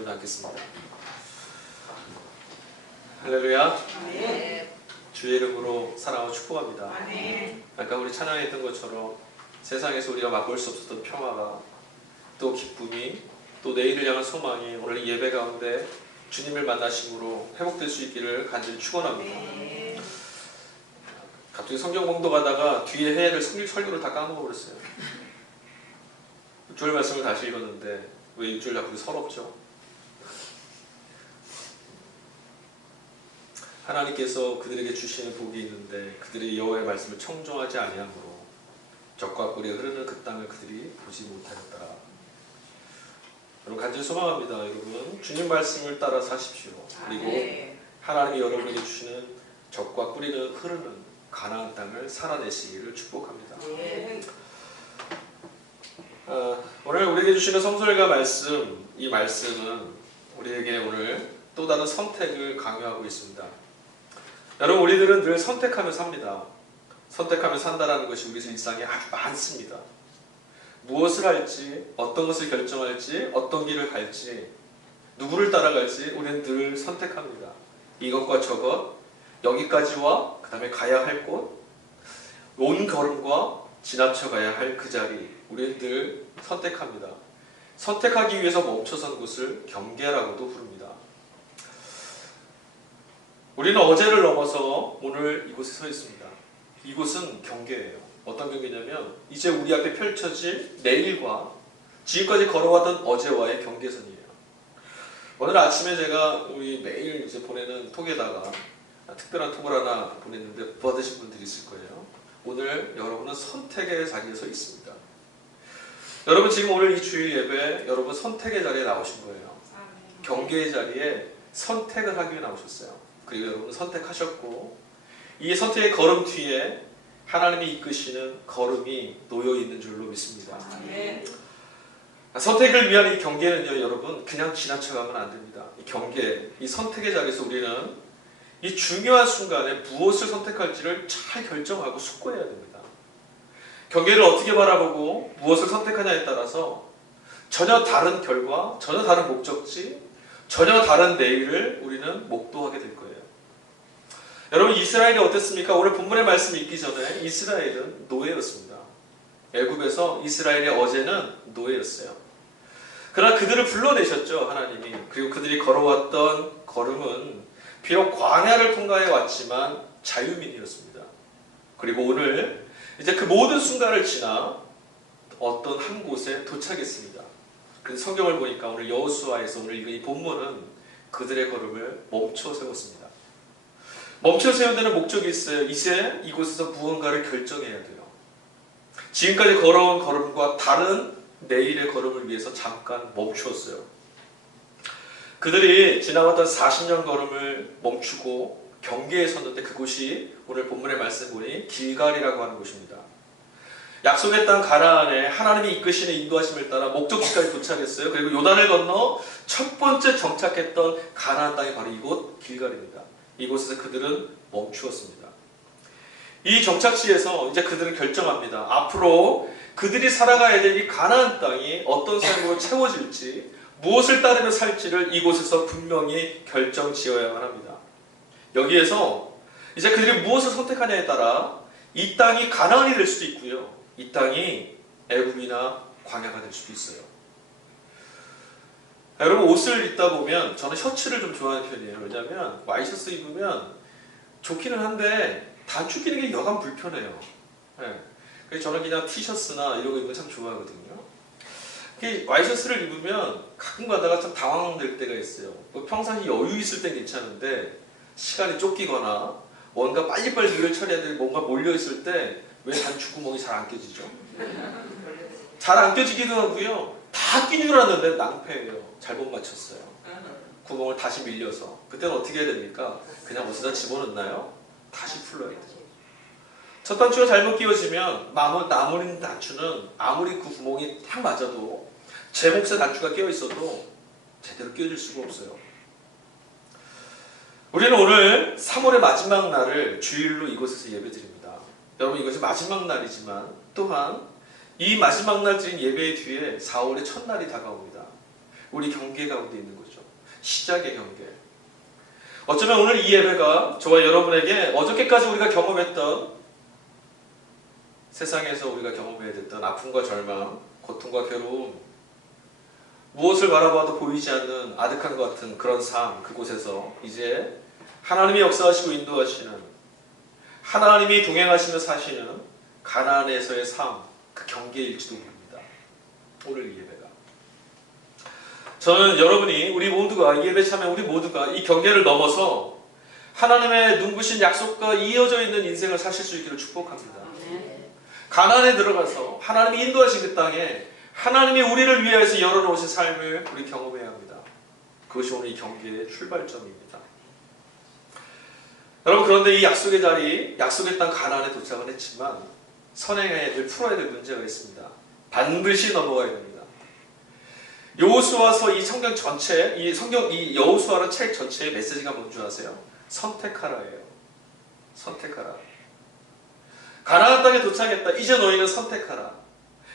들고 앉겠습니다. 할렐루야. 네. 주의 이름으로 사랑하고 축복합니다. 아멘. 아까 우리 찬양했던 것처럼 세상에서 우리가 맛볼 수 없었던 평화가 또 기쁨이 또 내일을 향한 소망이 오늘 이 예배 가운데 주님을 만나심으로 회복될 수 있기를 간절히 축원합니다. 네. 갑자기 성경 공독하다가 뒤에 해를 성경 설교를 다 까먹어버렸어요. 6절 말씀을 다시 읽었는데 왜 6절 자꾸 서럽죠? 하나님께서 그들에게 주시는 복이 있는데 그들이 여호와의 말씀을 청종하지 아니하므로 적과 꿀이 흐르는 그 땅을 그들이 보지 못하였더라. 여러분 간절히 소망합니다. 여러분 주님 말씀을 따라 사십시오. 그리고 네. 하나님이 여러분에게 주시는 적과 뿌리는 흐르는 가나안 땅을 살아내시기를 축복합니다. 네. 어, 오늘 우리에게 주시는 성설과 말씀, 이 말씀은 우리에게 오늘 또 다른 선택을 강요하고 있습니다. 여러분 우리들은 늘 선택하며 삽니다. 선택하며 산다라는 것이 우리 일상에 아주 많습니다. 무엇을 할지, 어떤 것을 결정할지, 어떤 길을 갈지, 누구를 따라갈지 우리는 늘 선택합니다. 이것과 저것, 여기까지와 그 다음에 가야 할 곳, 온 걸음과 지나쳐 가야 할 그 자리, 우리는 늘 선택합니다. 선택하기 위해서 멈춰선 곳을 경계라고도 부릅니다. 우리는 어제를 넘어서 오늘 이곳에 서 있습니다. 이곳은 경계예요. 어떤 경계냐면 이제 우리 앞에 펼쳐질 내일과 지금까지 걸어왔던 어제와의 경계선이에요. 오늘 아침에 제가 우리 매일 이제 보내는 톡에다가 특별한 톡을 하나 보냈는데 받으신 분들이 있을 거예요. 오늘 여러분은 선택의 자리에 서 있습니다. 여러분 지금 오늘 이 주일 예배 여러분 선택의 자리에 나오신 거예요. 경계의 자리에 선택을 하기 위해 나오셨어요. 그리고 여러분은 선택하셨고 이 선택의 걸음 뒤에 하나님이 이끄시는 걸음이 놓여 있는 줄로 믿습니다. 아멘. 선택을 위한 이 경계는요, 여러분 그냥 지나쳐가면 안 됩니다. 이 경계, 이 선택의 자리에서 우리는 이 중요한 순간에 무엇을 선택할지를 잘 결정하고 숙고해야 됩니다. 경계를 어떻게 바라보고 무엇을 선택하냐에 따라서 전혀 다른 결과, 전혀 다른 목적지, 전혀 다른 내일을 우리는 목도하게 될 거예요. 여러분 이스라엘이 어땠습니까? 오늘 본문의 말씀 읽기 전에 이스라엘은 노예였습니다. 애굽에서 이스라엘의 어제는 노예였어요. 그러나 그들을 불러내셨죠 하나님이. 그리고 그들이 걸어왔던 걸음은 비록 광야를 통과해 왔지만 자유민이었습니다. 그리고 오늘 이제 그 모든 순간을 지나 어떤 한 곳에 도착했습니다. 그래서 성경을 보니까 오늘 여호수아에서 오늘 이 본문은 그들의 걸음을 멈춰 세웠습니다. 멈춰 세운 데는 목적이 있어요. 이제 이곳에서 무언가를 결정해야 돼요. 지금까지 걸어온 걸음과 다른 내일의 걸음을 위해서 잠깐 멈추었어요. 그들이 지나왔던 40년 걸음을 멈추고 경계에 섰는데 그곳이 오늘 본문의 말씀 보니 길갈이라고 하는 곳입니다. 약속의 땅 가나안에 하나님이 이끄시는 인도하심을 따라 목적지까지 도착했어요. 그리고 요단을 건너 첫 번째 정착했던 가나안 땅이 바로 이곳 길갈입니다. 이곳에서 그들은 멈추었습니다. 이 정착지에서 이제 그들은 결정합니다. 앞으로 그들이 살아가야 될 이 가나안 땅이 어떤 삶으로 채워질지 무엇을 따르며 살지를 이곳에서 분명히 결정 지어야만 합니다. 여기에서 이제 그들이 무엇을 선택하냐에 따라 이 땅이 가나안이 될 수도 있고요. 이 땅이 애굽이나 광야가 될 수도 있어요. 여러분 옷을 입다 보면 저는 셔츠를 좀 좋아하는 편이에요. 왜냐하면 와이셔츠 입으면 좋기는 한데 단축 끼는 게 여간 불편해요. 네. 그래서 저는 그냥 티셔츠나 이런 거 입는 참 좋아하거든요. 이 와이셔츠를 입으면 가끔 가다가 참 당황될 때가 있어요. 뭐 평상시 여유 있을 땐 괜찮은데 시간이 쫓기거나 뭔가 빨리빨리 일을 처리해야 될 뭔가 몰려 있을 때 왜 단축 구멍이 잘 안 껴지죠? 잘 안 껴지기도 하고요. 다 낀 줄 알았는데 낭패예요. 잘못 맞췄어요. 구멍을 다시 밀려서 그때는 어떻게 해야 됩니까? 그냥 어디다 집어넣나요? 다시 풀러야 돼요. 첫 단추가 잘못 끼워지면 나머, 나머지 단추는 아무리 그 구멍이 딱 맞아도 제 몫의 단추가 끼어 있어도 제대로 끼워질 수가 없어요. 우리는 오늘 3월의 마지막 날을 주일로 이곳에서 예배드립니다. 여러분 이것이 마지막 날이지만 또한 이 마지막 날 드린 예배의 뒤에 4월의 첫날이 다가옵니다. 우리 경계 가운데 있는 거죠. 시작의 경계. 어쩌면 오늘 이 예배가 저와 여러분에게 어저께까지 우리가 경험했던 세상에서 우리가 경험해야 됐던 아픔과 절망, 고통과 괴로움, 무엇을 바라봐도 보이지 않는 아득한 것 같은 그런 삶, 그곳에서 이제 하나님이 역사하시고 인도하시는 하나님이 동행하시며 사시는 가나안에서의 삶, 그 경계일지도 모릅니다. 오늘 이 예배가. 저는 여러분이 우리 모두가 이 예배 참여 우리 모두가 이 경계를 넘어서 하나님의 눈부신 약속과 이어져 있는 인생을 사실 수 있기를 축복합니다. 가나안에 들어가서 하나님이 인도하신 그 땅에 하나님이 우리를 위하여서 열어놓으신 삶을 우리 경험해야 합니다. 그것이 오늘 이 경계의 출발점입니다. 여러분 그런데 이 약속의 자리, 약속의 땅 가나안에 도착을 했지만 선행해야 될 풀어야 될 문제가 있습니다. 반드시 넘어가야 됩니다. 여호수아서 이 성경 전체, 이 성경 이 여호수아라는 책 전체의 메시지가 뭔지 아세요? 선택하라예요. 선택하라. 가나안 땅에 도착했다. 이제 너희는 선택하라.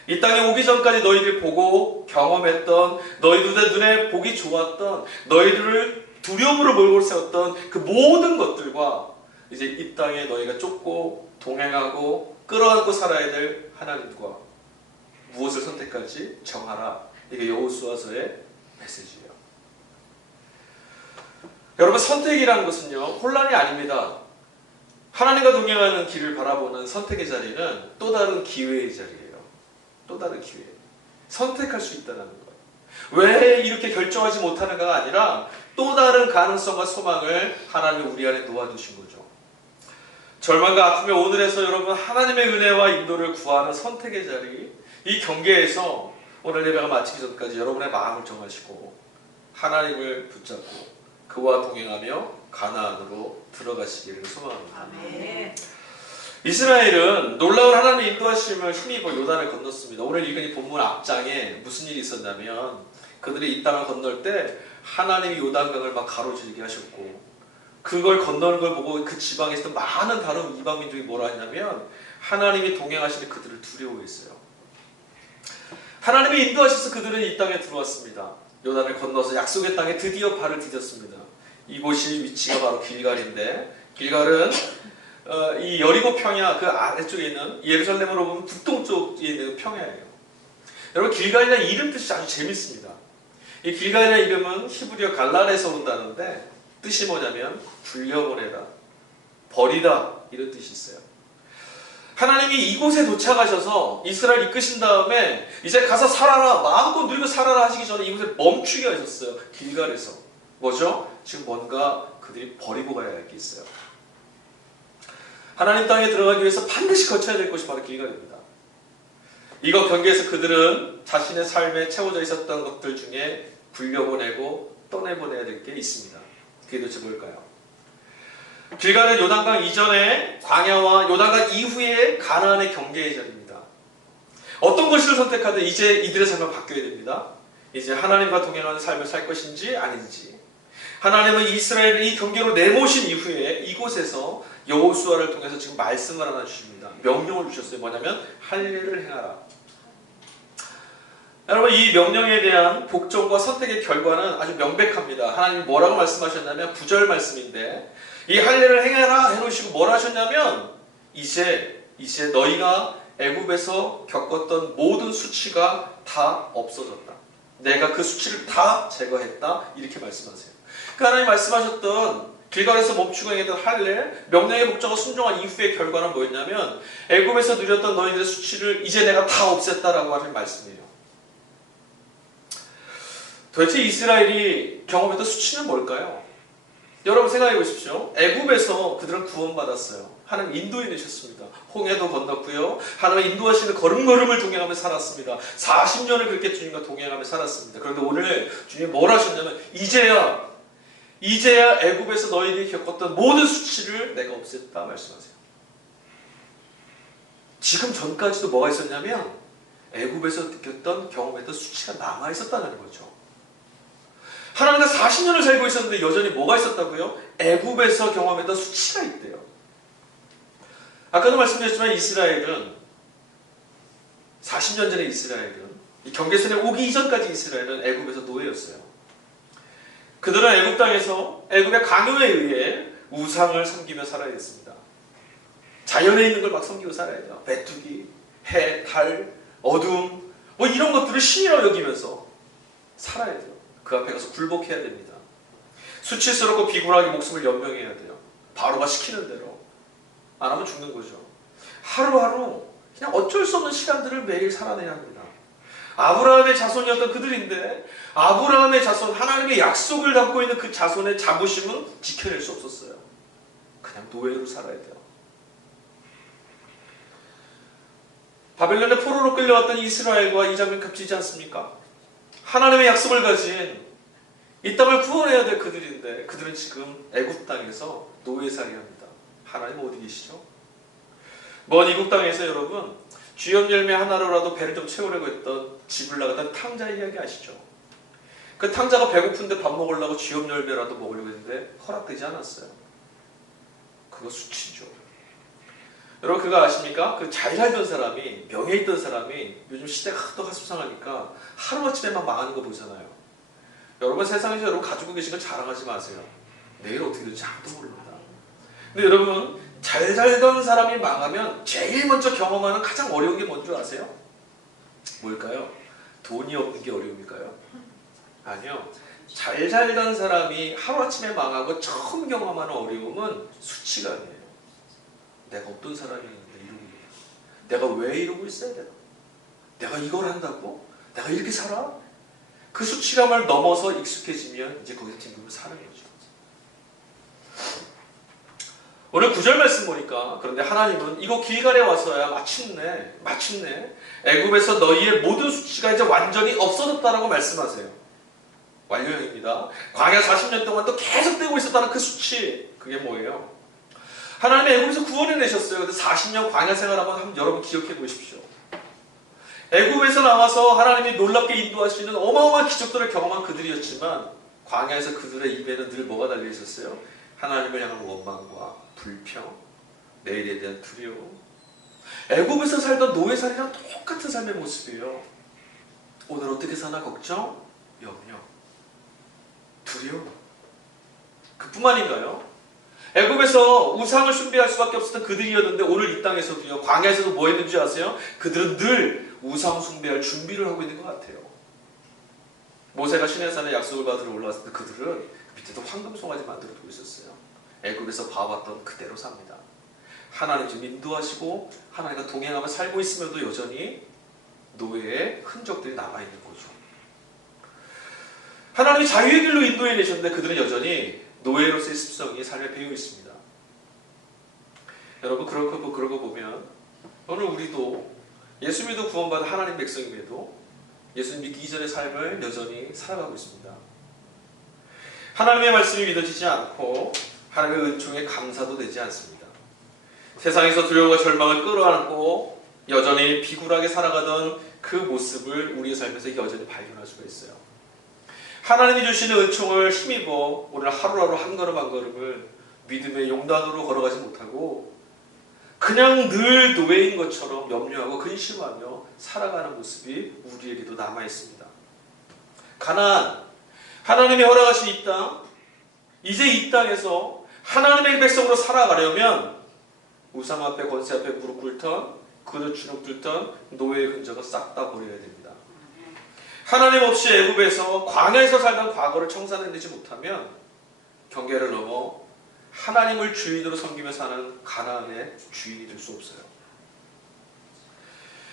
이 땅에 오기 전까지 너희들 보고 경험했던 너희들의 눈에 보기 좋았던 너희들을 두려움으로 몰고 세웠던 그 모든 것들과 이제 이 땅에 너희가 쫓고 동행하고 끌어안고 살아야 될 하나님과 무엇을 선택할지 정하라. 이게 여호수아서의 메시지예요. 여러분 선택이라는 것은요 혼란이 아닙니다. 하나님과 동행하는 길을 바라보는 선택의 자리는 또 다른 기회의 자리예요. 또 다른 기회. 선택할 수 있다는 거예요. 왜 이렇게 결정하지 못하는가가 아니라 또 다른 가능성과 소망을 하나님이 우리 안에 놓아두신 거죠. 절망과 아픔의 오늘에서 여러분 하나님의 은혜와 인도를 구하는 선택의 자리, 이 경계에서 오늘 예배가 마치기 전까지 여러분의 마음을 정하시고 하나님을 붙잡고 그와 동행하며 가나안으로 들어가시기를 소망합니다. 아멘. 이스라엘은 놀라운 하나님의 인도하심을 힘입어 요단을 건넜습니다. 오늘 읽은 이 본문 앞장에 무슨 일이 있었냐면 그들이 이 땅을 건널 때 하나님이 요단강을 막 가로질게 하셨고 그걸 건너는 걸 보고 그 지방에 있었던 많은 다른 이방 민족이 뭐라 했냐면 하나님이 동행하시는 그들을 두려워했어요. 하나님이 인도하셔서 그들은 이 땅에 들어왔습니다. 요단을 건너서 약속의 땅에 드디어 발을 디뎠습니다. 이곳이 위치가 바로 길갈인데 길갈은 어, 이 여리고 평야 그 아래쪽에 있는 예루살렘으로 보면 북동쪽에 있는 평야예요. 여러분 길갈이라는 이름 뜻이 아주 재밌습니다. 이 길갈이라는 이름은 히브리어 갈랄에서 온다는데 뜻이 뭐냐면 불려보내다, 버리다 이런 뜻이 있어요. 하나님이 이곳에 도착하셔서 이스라엘 이끄신 다음에 이제 가서 살아라 마음껏 누리고 살아라 하시기 전에 이곳에 멈추게 하셨어요. 길갈에서 뭐죠? 지금 뭔가 그들이 버리고 가야 할 게 있어요. 하나님 땅에 들어가기 위해서 반드시 거쳐야 될 것이 바로 길갈입니다. 이거 경계에서 그들은 자신의 삶에 채워져 있었던 것들 중에 굴려보내고 떠내보내야 될 게 있습니다. 그게 도대체 뭘까요? 길갈은 요단강 이전에 광야와 요단강 이후에 가나안의 경계의 자리입니다. 어떤 것을 선택하든 이제 이들의 삶은 바뀌어야 됩니다. 이제 하나님과 동행하는 삶을 살 것인지 아닌지. 하나님은 이스라엘을 이 경계로 내모신 이후에 이곳에서 여호수아를 통해서 지금 말씀을 하나 주십니다. 명령을 주셨어요. 뭐냐면 할례를 행하라. 여러분 이 명령에 대한 복종과 선택의 결과는 아주 명백합니다. 하나님 뭐라고 말씀하셨냐면 구절 말씀인데 이 할례를 행해라 해놓으시고 뭘 하셨냐면 이제 이제 너희가 애굽에서 겪었던 모든 수치가 다 없어졌다. 내가 그 수치를 다 제거했다. 이렇게 말씀하세요. 그 하나님 말씀하셨던 길갈에서 멈추고 행했던 할례 명령의 목적과 순종한 이후의 결과는 뭐였냐면 애굽에서 누렸던 너희들의 수치를 이제 내가 다 없앴다라고 하는 말씀이에요. 도대체 이스라엘이 경험했던 수치는 뭘까요? 여러분 생각해 보십시오. 애굽에서 그들은 구원받았어요. 하나님 인도해 내셨습니다. 홍해도 건넜고요. 하나님 인도하시는 걸음걸음을 동행하며 살았습니다. 40년을 그렇게 주님과 동행하며 살았습니다. 그런데 오늘 주님이 뭘 하셨냐면 이제야 이제야 애굽에서 너희들이 겪었던 모든 수치를 내가 없앴다 말씀하세요. 지금 전까지도 뭐가 있었냐면 애굽에서 느꼈던 경험했던 수치가 남아 있었다는 거죠. 하나님과 40년을 살고 있었는데 여전히 뭐가 있었다고요? 애굽에서 경험했던 수치가 있대요. 아까도 말씀드렸지만 이스라엘은 40년 전에 이스라엘은 이 경계선에 오기 이전까지 이스라엘은 애굽에서 노예였어요. 그들은 애굽 땅에서 애굽의 강요에 의해 우상을 섬기며 살아야 했습니다. 자연에 있는 걸 막 섬기고 살아야 돼요. 메뚜기, 해, 달, 어둠 뭐 이런 것들을 신이라고 여기면서 살아야 돼요. 그 앞에 가서 굴복해야 됩니다. 수치스럽고 비굴하게 목숨을 연명해야 돼요. 바로가 시키는 대로. 안 하면 죽는 거죠. 하루하루 그냥 어쩔 수 없는 시간들을 매일 살아내야 합니다. 아브라함의 자손이었던 그들인데 아브라함의 자손 하나님의 약속을 담고 있는 그 자손의 자부심은 지켜낼 수 없었어요. 그냥 노예로 살아야 돼요. 바벨론의 포로로 끌려왔던 이스라엘과 이 장면 겹치지 않습니까? 하나님의 약속을 가진 이 땅을 구원해야 될 그들인데 그들은 지금 애굽 땅에서 노예살이합니다. 하나님 어디 계시죠? 먼 이국 땅에서 여러분 주염 열매 하나로라도 배를 좀 채우려고 했던 집을 나가던 탕자 이야기 아시죠? 그 탕자가 배고픈데 밥 먹으려고 주염 열매라도 먹으려고 했는데 허락되지 않았어요. 그거 수치죠. 여러분 그거 아십니까? 그 잘 살던 사람이 명예 있던 사람이 요즘 시대가 하도 하수상하니까 하루아침에 막 망하는 거 보잖아요. 여러분 세상에서 여러분 가지고 계신 걸 자랑하지 마세요. 내일 어떻게 될지 아무도 모릅니다. 근데 여러분 잘 살던 사람이 망하면 제일 먼저 경험하는 가장 어려운 게 뭔지 아세요? 뭘까요? 돈이 없는 게 어려움일까요? 아니요. 잘 살던 사람이 하루아침에 망하고 처음 경험하는 어려움은 수치가 아니에요. 내가 어떤 사람이었는데 이러고 있냐? 내가 왜 이러고 있어야 되나? 내가 이걸 한다고? 내가 이렇게 살아? 그 수치감을 넘어서 익숙해지면 이제 거기서 뒹굴고 사는 거죠. 오늘 구절 말씀 보니까 그런데 하나님은 이거 길갈에 와서야 마침내 마침내 애굽에서 너희의 모든 수치가 이제 완전히 없어졌다라고 말씀하세요. 완료형입니다. 광야 40년 동안 또 계속되고 있었다는 그 수치 그게 뭐예요? 하나님이 애굽에서 구원해 내셨어요. 근데 40년 광야 생활 한번, 한번 여러분 기억해 보십시오. 애굽에서 나와서 하나님이 놀랍게 인도하시는 어마어마한 기적들을 경험한 그들이었지만 광야에서 그들의 입에는 늘 뭐가 달려 있었어요? 하나님을 향한 원망과 불평, 내일에 대한 두려움. 애굽에서 살던 노예살이랑 똑같은 삶의 모습이에요. 오늘 어떻게 사나 걱정, 염려, 두려움. 그뿐만인가요? 애굽에서 우상을 숭배할 수밖에 없었던 그들이었는데 오늘 이 땅에서도요. 광야에서도 뭐 했는지 아세요? 그들은 늘 우상 숭배할 준비를 하고 있는 것 같아요. 모세가 시내산에 약속을 받으러 올라왔을 때 그들은 밑에도 황금 송아지 만들어 두고 있었어요. 애굽에서 봐왔던 그대로 삽니다. 하나님 좀 인도하시고 하나님과 동행하며 살고 있으면도 여전히 노예의 흔적들이 남아 있는 거죠. 하나님이 자유의 길로 인도해 내셨는데 그들은 여전히 노예로서의 습성이 삶에 배어 있습니다. 여러분 그렇고 그러고 보면 오늘 우리도 예수 믿어 구원받은 하나님 백성임에도 예수 믿기 이전의 삶을 여전히 살아가고 있습니다. 하나님의 말씀이 믿어지지 않고 하나님의 은총에 감사도 되지 않습니다. 세상에서 두려움과 절망을 끌어안고 여전히 비굴하게 살아가던 그 모습을 우리의 삶에서 여전히 발견할 수가 있어요. 하나님이 주시는 은총을 힘입어 오늘 하루하루 한 걸음 한 걸음을 믿음의 용단으로 걸어가지 못하고 그냥 늘 노예인 것처럼 염려하고 근심하며 살아가는 모습이 우리에게도 남아 있습니다. 가난 하나님이 허락하신 이 땅, 이제 이 땅에서 하나님의 백성으로 살아가려면 우상 앞에 권세 앞에 무릎 꿇던 그릇 주눅 들던 노예의 흔적을 싹 다 버려야 됩니다. 하나님 없이 애굽에서 광야에서 살던 과거를 청산해내지 못하면 경계를 넘어 하나님을 주인으로 섬기며 사는 가나안의 주인이 될 수 없어요.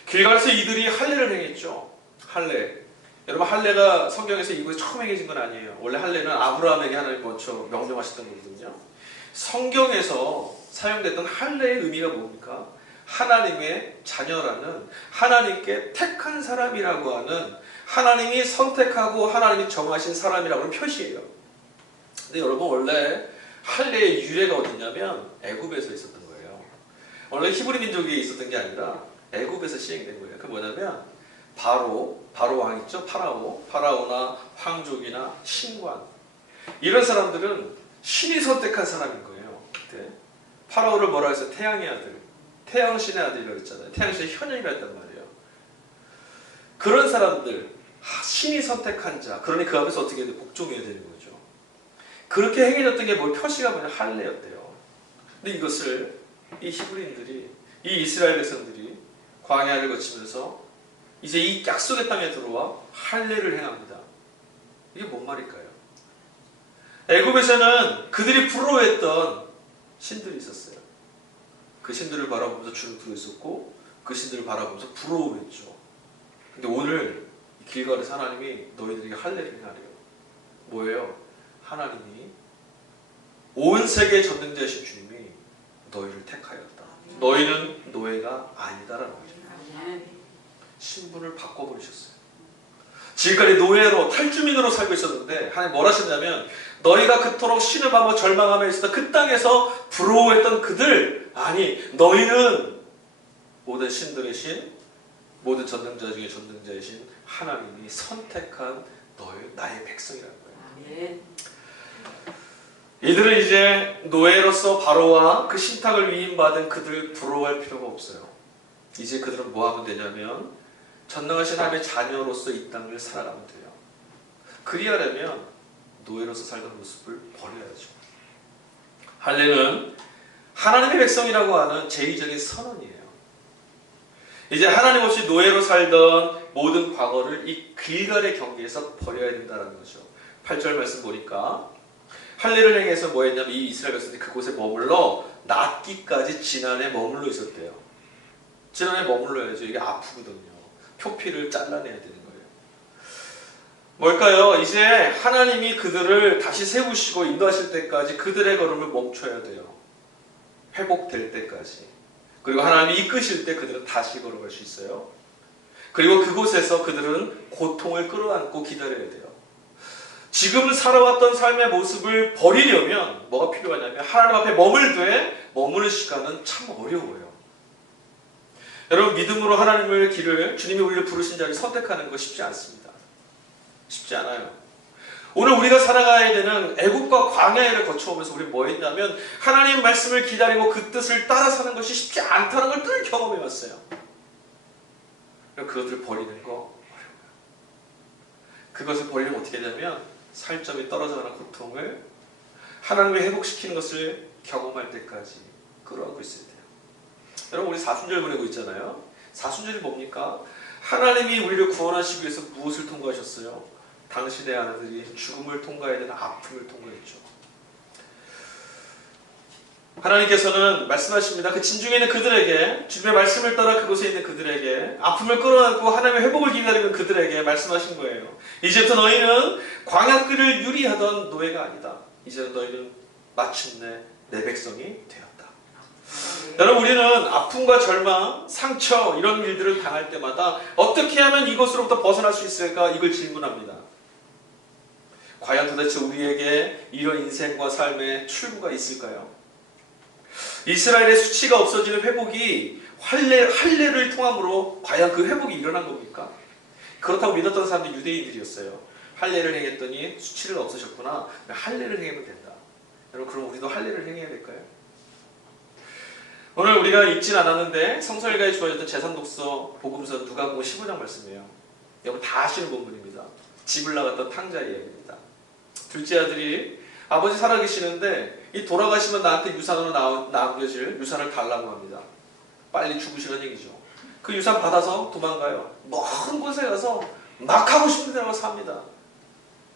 길갈에서 이들이 할례를 행했죠. 할례. 여러분 할례가 성경에서 이곳에 처음 행해진 건 아니에요. 원래 할례는 아브라함에게 하나님 먼저 명령하셨던 거거든요. 성경에서 사용됐던 할례의 의미가 뭡니까? 하나님의 자녀라는 하나님께 택한 사람이라고 하는 하나님이 선택하고 하나님이 정하신 사람이라고 하는 표시예요. 근데 여러분 원래 할례의 유래가 어디냐면 애굽에서 있었던 거예요. 원래 히브리 민족에 있었던 게 아니라 애굽에서 시행된 거예요. 그 뭐냐면 바로 바로 왕 있죠 파라오 파라오나 황족이나 신관 이런 사람들은 신이 선택한 사람인 거예요. 그때 파라오를 뭐라 해서 태양의 아들 태양 신의 아들이라고 했잖아요. 태양 신의 현현이라 했단 말이에요. 그런 사람들 하, 신이 선택한 자 그러니 그 앞에서 어떻게 해야 돼? 복종해야 되는 거죠. 그렇게 행해졌던 게뭘 표시가 뭐냐 할례였대요. 근데 이것을 이 히브리인들이 이 이스라엘 백성들이 광야를 거치면서 이제 이 약속의 땅에 들어와 할례를 행합니다. 이게 뭔 말일까요? 애굽에서는 그들이 부러워했던 신들이 있었어요. 그 신들을 바라보면서 주를 부르셨고 그 신들을 바라보면서 부러워했죠. 근데 오늘 길가에서 하나님이 너희들에게 할례를 행하래요. 뭐예요? 하나님이 온 세계 전능자이신 주님이 너희를 택하였다. 너희는 노예가 아니다라는 거죠. 신분을 바꿔버리셨어요. 지금까지 노예로 탈주민으로 살고 있었는데 하나님 뭘 하셨냐면 너희가 그토록 신을 바보 절망하며 있었던 그 땅에서 부러워했던 그들 아니 너희는 모든 신들의 신 모든 전능자 중에 전능자이신 하나님이 선택한 너희 나의 백성이라는 거예요. 이들은 이제 노예로서 바로와 그 신탁을 위임받은 그들 부러워할 필요가 없어요. 이제 그들은 뭐 하면 되냐면 전능하신 하나님의 자녀로서 이 땅을 살아가면 돼요. 그리하려면 노예로서 살던 모습을 버려야죠. 할례는 하나님의 백성이라고 하는 제의적인 선언이에요. 이제 하나님 없이 노예로 살던 모든 과거를 이 길갈의 경계에서 버려야 된다는 거죠. 8절 말씀 보니까 할례를 행해서 뭐 했냐면 이 이스라엘 백성들이 그곳에 머물러 낫기까지 지난해 머물러 있었대요. 지난해 머물러야죠. 이게 아프거든요. 표피를 잘라내야 되는 거예요. 뭘까요? 이제 하나님이 그들을 다시 세우시고 인도하실 때까지 그들의 걸음을 멈춰야 돼요. 회복될 때까지. 그리고 하나님이 이끄실 때 그들은 다시 걸어갈 수 있어요. 그리고 그곳에서 그들은 고통을 끌어안고 기다려야 돼요. 지금 살아왔던 삶의 모습을 버리려면 뭐가 필요하냐면 하나님 앞에 머물되 머무는 시간은 참 어려워요. 여러분 믿음으로 하나님의 길을 주님이 우리를 부르신 자를 선택하는 거 쉽지 않습니다. 쉽지 않아요. 오늘 우리가 살아가야 되는 애국과 광야를 거쳐오면서 우리 뭐 했냐면 하나님 말씀을 기다리고 그 뜻을 따라 사는 것이 쉽지 않다는 걸 늘 경험해 왔어요. 그것을 버리는 거. 그것을 버리면 어떻게 되냐면 살점이 떨어져가는 고통을 하나님이 회복시키는 것을 경험할 때까지 끌어안고 있어야 돼요. 여러분 우리 사순절 보내고 있잖아요. 사순절이 뭡니까? 하나님이 우리를 구원하시기 위해서 무엇을 통과하셨어요? 당신의 아들이 죽음을 통과해야 되는 아픔을 통과했죠. 하나님께서는 말씀하십니다. 그 진중에 있는 그들에게 주님의 말씀을 따라 그곳에 있는 그들에게 아픔을 끌어안고 하나님의 회복을 기다리는 그들에게 말씀하신 거예요. 이제부터 너희는 광야길을 유리하던 노예가 아니다. 이제는 너희는 마침내 내 백성이 되었다. 여러분 우리는 아픔과 절망, 상처 이런 일들을 당할 때마다 어떻게 하면 이것으로부터 벗어날 수 있을까 이걸 질문합니다. 과연 도대체 우리에게 이런 인생과 삶의 출구가 있을까요? 이스라엘의 수치가 없어지는 회복이 할례, 할례를 통함으로 과연 그 회복이 일어난 겁니까? 그렇다고 믿었던 사람들이 유대인들이었어요. 할례를 행했더니 수치를 없으셨구나. 할례를 행하면 된다. 여러분 그럼 우리도 할례를 행해야 될까요? 오늘 우리가 읽진 않았는데 성서일가에 주어졌던 재산 독서 복음서 누가복음 15장 말씀이에요. 여러분 다 아시는 본문입니다. 집을 나갔던 탕자 이야기입니다. 둘째 아들이 아버지 살아계시는데 이 돌아가시면 나한테 유산으로 나, 남겨질 유산을 달라고 합니다. 빨리 죽으시라는 얘기죠. 그 유산 받아서 도망가요. 먼 곳에 가서 막 하고 싶은 대로 삽니다.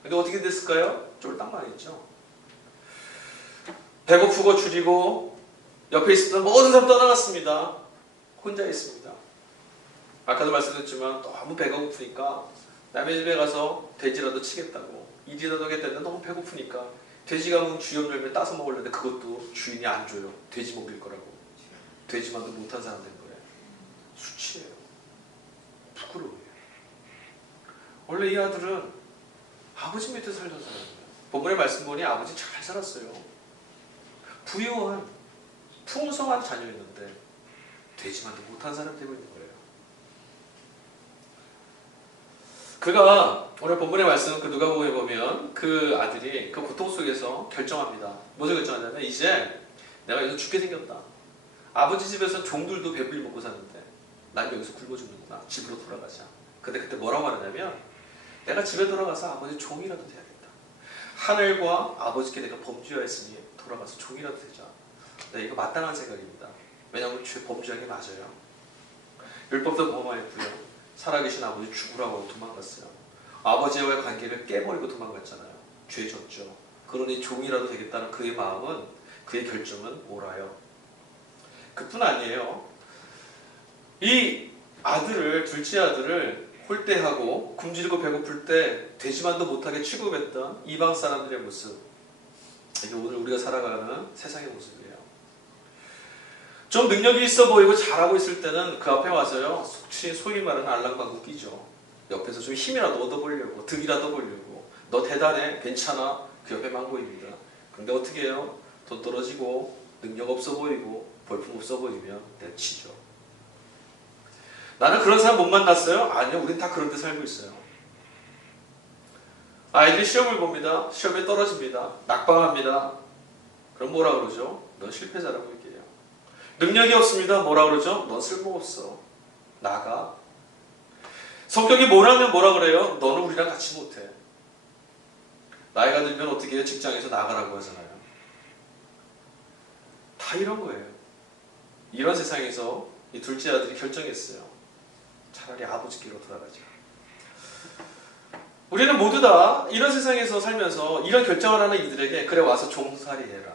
근데 어떻게 됐을까요? 쫄딱만 했죠. 배고프고 줄이고 옆에 있었던 모든 사람 떠나갔습니다. 혼자 있습니다. 아까도 말씀드렸지만 너무 배가 고프니까 남의 집에 가서 돼지라도 치겠다고 일이라도 하겠다는데 너무 배고프니까 돼지가 먹은 주염 열매 따서 먹으려는데 그것도 주인이 안 줘요. 돼지 먹일 거라고. 돼지만도 못한 사람 된 거예요. 수치예요. 부끄러워요. 원래 이 아들은 아버지 밑에 살던 사람이에요. 본문의 말씀 보니 아버지 잘 살았어요. 부유한 풍성한 자녀였는데 되지만도 못한 사람 되고 있는 거예요. 그가 오늘 본문의 말씀 그 누가복음에 보면 그 아들이 그 고통 속에서 결정합니다. 무엇을 결정하냐면 이제 내가 여기서 죽게 생겼다. 아버지 집에서 종들도 배불리 먹고 사는데 난 여기서 굶어 죽는구나. 집으로 돌아가자. 근데 그때 뭐라고 하느냐면 내가 집에 돌아가서 아버지 종이라도 돼야겠다. 하늘과 아버지께 내가 범죄하였으니 돌아가서 종이라도 되자. 네, 이거 마땅한 생각입니다. 왜냐하면 죄 범죄한 게 맞아요. 율법도 범하였고요. 살아계신 아버지 죽으라고 도망갔어요. 아버지와의 관계를 깨버리고 도망갔잖아요. 죄 졌죠. 그러니 종이라도 되겠다는 그의 마음은 그의 결정은 옳아요. 그뿐 아니에요. 이 아들을 둘째 아들을 홀대하고 굶주리고 배고플 때 되지만도 못하게 취급했던 이방 사람들의 모습. 이게 오늘 우리가 살아가는 세상의 모습이에요. 좀 능력이 있어 보이고 잘하고 있을 때는 그 앞에 와서요, 소위 말하는 알랑방구 끼죠. 옆에서 좀 힘이라도 얻어보려고, 득이라도 보려고. 너 대단해, 괜찮아. 그 옆에 망보입니다. 근데 어떻게 해요? 돈 떨어지고, 능력 없어 보이고, 볼품 없어 보이면 내치죠. 나는 그런 사람 못 만났어요? 아니요, 우린 다 그런 데 살고 있어요. 아이들이 시험을 봅니다. 시험에 떨어집니다. 낙방합니다. 그럼 뭐라 그러죠? 넌 실패자라고. 능력이 없습니다. 뭐라 그러죠? 넌 쓸모없어. 나가. 성격이 뭐라면 뭐라 그래요? 너는 우리랑 같이 못해. 나이가 들면 어떻게 해요? 직장에서 나가라고 하잖아요. 다 이런 거예요. 이런 세상에서 이 둘째 아들이 결정했어요. 차라리 아버지께로 돌아가자. 우리는 모두 다 이런 세상에서 살면서 이런 결정을 하는 이들에게 그래 와서 종살이 해라.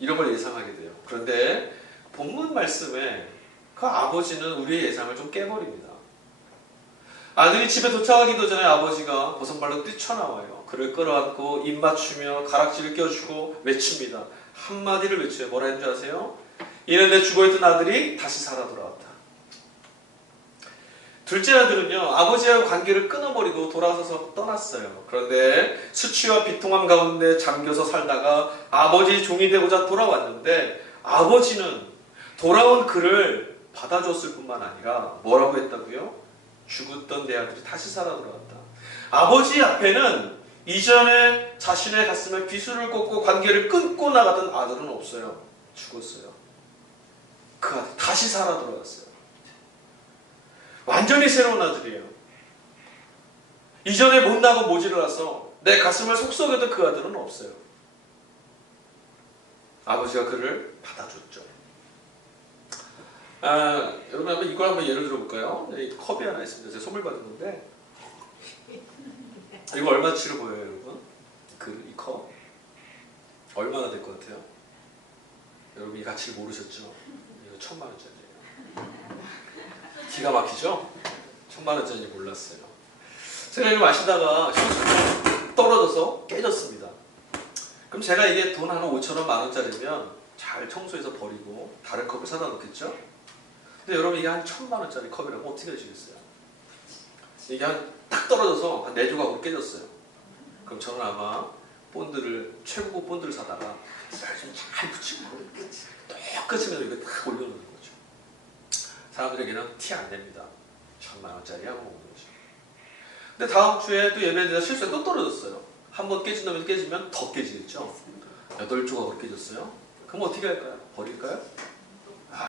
이런 걸 예상하게 돼요. 그런데 본문 말씀에 그 아버지는 우리의 예상을 좀 깨버립니다. 아들이 집에 도착하기도 전에 아버지가 보선발로 뛰쳐나와요. 그를 끌어안고 입 맞추며 가락지를 껴주고 외칩니다. 한마디를 외쳐요. 뭐라 했는지 아세요? 이는 내 죽어있던 아들이 다시 살아 돌아왔다. 둘째 아들은요, 아버지와 관계를 끊어버리고 돌아서서 떠났어요. 그런데 수치와 비통함 가운데 잠겨서 살다가 아버지 종이 되고자 돌아왔는데 아버지는 돌아온 그를 받아줬을 뿐만 아니라 뭐라고 했다고요? 죽었던 내 아들이 다시 살아 돌아왔다. 아버지 앞에는 이전에 자신의 가슴에 비수를 꽂고 관계를 끊고 나가던 아들은 없어요. 죽었어요. 그 아들 다시 살아 돌아왔어요. 완전히 새로운 아들이에요. 이전에 못나고 모질라서 내 가슴을 속썩여도 그 아들은 없어요. 아버지가 그를 받아줬죠. 아, 여러분 한번 이걸 한번 예를 들어볼까요? 이 컵이 하나 있습니다. 제가 선물 받은 건데 이거 얼마치로 보여요, 여러분? 그 이 컵 얼마나 될 것 같아요? 여러분 이 가치를 모르셨죠? 이거 천만 원짜리예요. 기가 막히죠? 천만 원짜리 몰랐어요. 이거 마시다가 떨어져서 깨졌습니다. 그럼 제가 이게 돈 한 5천 원, 만 원짜리면 잘 청소해서 버리고 다른 컵을 사다 놓겠죠? 근데 여러분 이게 한 천만 원짜리 컵이라고 어떻게 하시겠어요? 이게 한 딱 떨어져서 한 네 조각으로 깨졌어요. 그럼 저는 아마 본드를 최고급 본드를 사다가 잘 붙이고 똑같이 그냥 이거 딱 올려놓는 거죠. 사람들에게는 티 안 냅니다. 천만 원짜리 하고 먹는 거죠. 근데 다음 주에 또 예배드리다 실수에 또 떨어졌어요. 한 번 깨진 놈이 깨지면 더 깨지겠죠. 여덟 조각으로 깨졌어요. 그럼 어떻게 할까요? 버릴까요?